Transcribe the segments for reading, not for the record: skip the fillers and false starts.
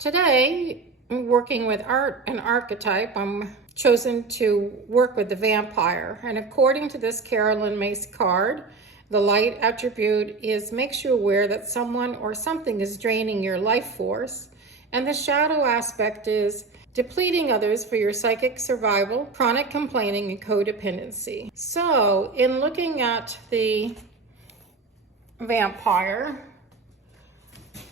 Today, working with art and archetype, I'm chosen to work with the vampire. And according to this Carolyn Mace card, the light attribute is makes you aware that someone or something is draining your life force. And the shadow aspect is depleting others for your psychic survival, chronic complaining, and codependency. So in looking at the vampire,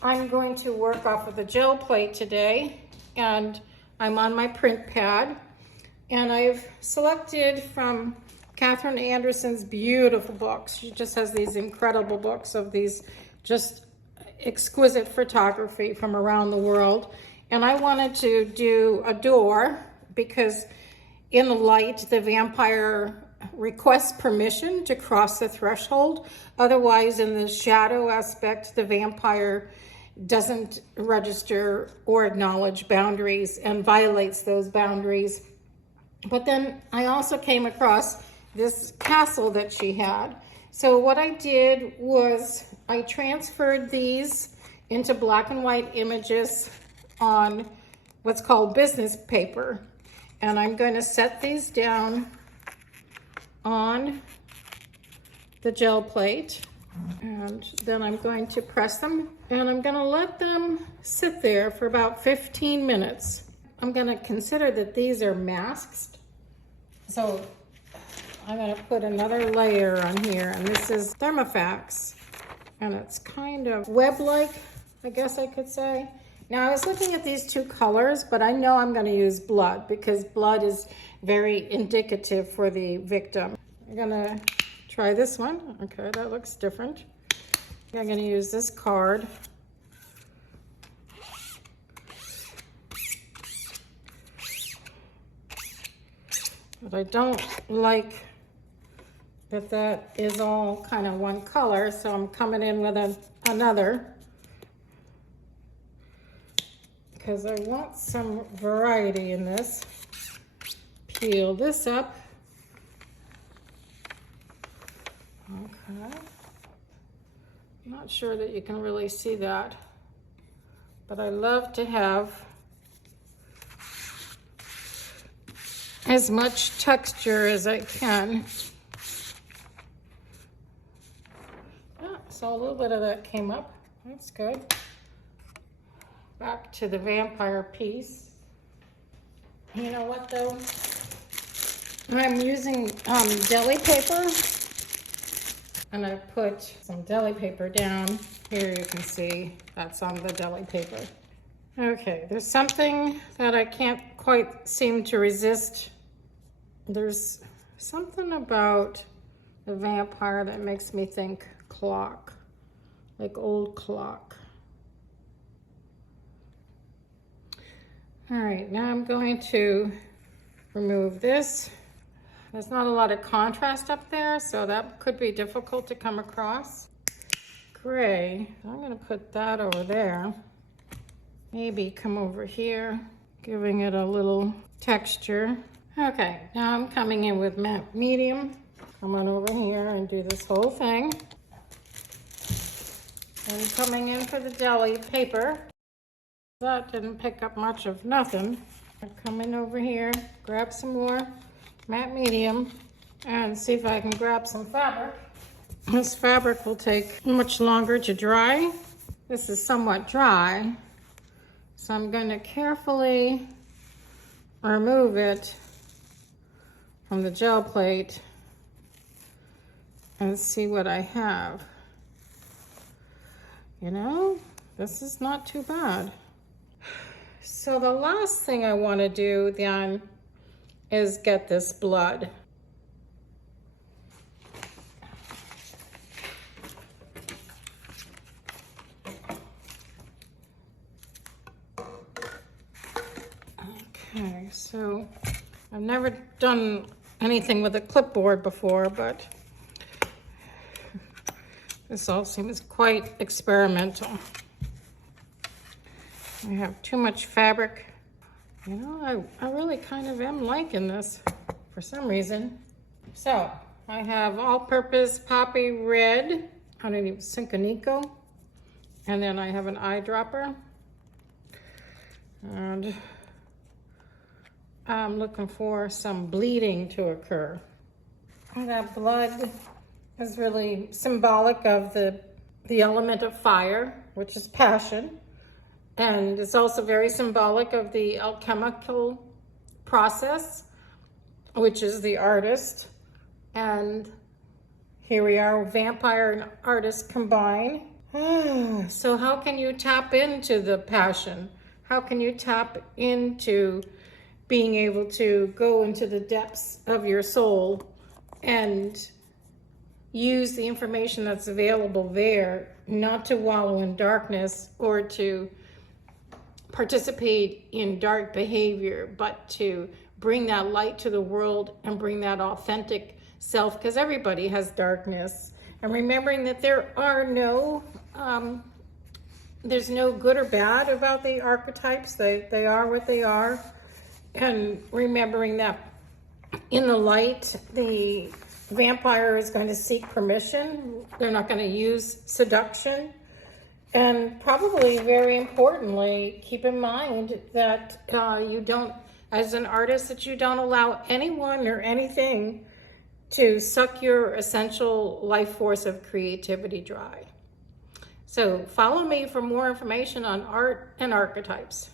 I'm going to work off of the gel plate today, and I'm on my print pad, and I've selected from Catherine Anderson's beautiful books. She just has these incredible books of these just exquisite photography from around the world. And I wanted to do a door because in the light, the vampire requests permission to cross the threshold. Otherwise, in the shadow aspect, the vampire doesn't register or acknowledge boundaries and violates those boundaries. But then I also came across this castle that she had. So what I did was I transferred these into black and white images on what's called business paper. And I'm going to set these down on the gel plate, and then I'm going to press them, and I'm going to let them sit there for about 15 minutes. I'm going to consider that these are masked, so I'm going to put another layer on here, and this is Thermofax, and it's kind of web-like, I guess I could say. Now, I was looking at these two colors, but I know I'm going to use blood because blood is very indicative for the victim. I'm going to try this one. Okay, that looks different. I'm going to use this card. But I don't like that that is all kind of one color, so I'm coming in with another, because I want some variety in this. Peel this up. Okay. I'm not sure that you can really see that, but I love to have as much texture as I can. So a little bit of that came up. That's good. Back to the vampire piece. You know what though? I'm using deli paper, and I put some deli paper down. Here you can see that's on the deli paper. Okay, there's something that I can't quite seem to resist. There's something about the vampire that makes me think clock, like old clock. All right, now I'm going to remove this. There's not a lot of contrast up there, so that could be difficult to come across. Gray, I'm gonna put that over there. Maybe come over here, giving it a little texture. Okay, now I'm coming in with matte medium. Come on over here and do this whole thing. And coming in for the deli paper. That didn't pick up much of nothing. I'll come in over here, grab some more matte medium, and see if I can grab some fabric. This fabric will take much longer to dry. This is somewhat dry, so I'm going to carefully remove it from the gel plate and see what I have. You know, this is not too bad. So the last thing I want to do then is get this blood. Okay, so I've never done anything with a clipboard before, but this all seems quite experimental. I have too much fabric. You know, I really kind of am liking this for some reason. So I have all-purpose poppy red, underneath Cinco, and then I have an eyedropper. And I'm looking for some bleeding to occur. And that blood is really symbolic of the element of fire, which is passion. And it's also very symbolic of the alchemical process, which is the artist. And here we are, vampire and artist combine. So how can you tap into the passion? How can you tap into being able to go into the depths of your soul and use the information that's available there, not to wallow in darkness or to participate in dark behavior, but to bring that light to the world and bring that authentic self, because everybody has darkness. And remembering that there are no, there's no good or bad about the archetypes. They are what they are. And remembering that in the light, the vampire is going to seek permission. They're not going to use seduction. And probably very importantly, keep in mind that you don't, as an artist, that you don't allow anyone or anything to suck your essential life force of creativity dry. So follow me for more information on art and archetypes.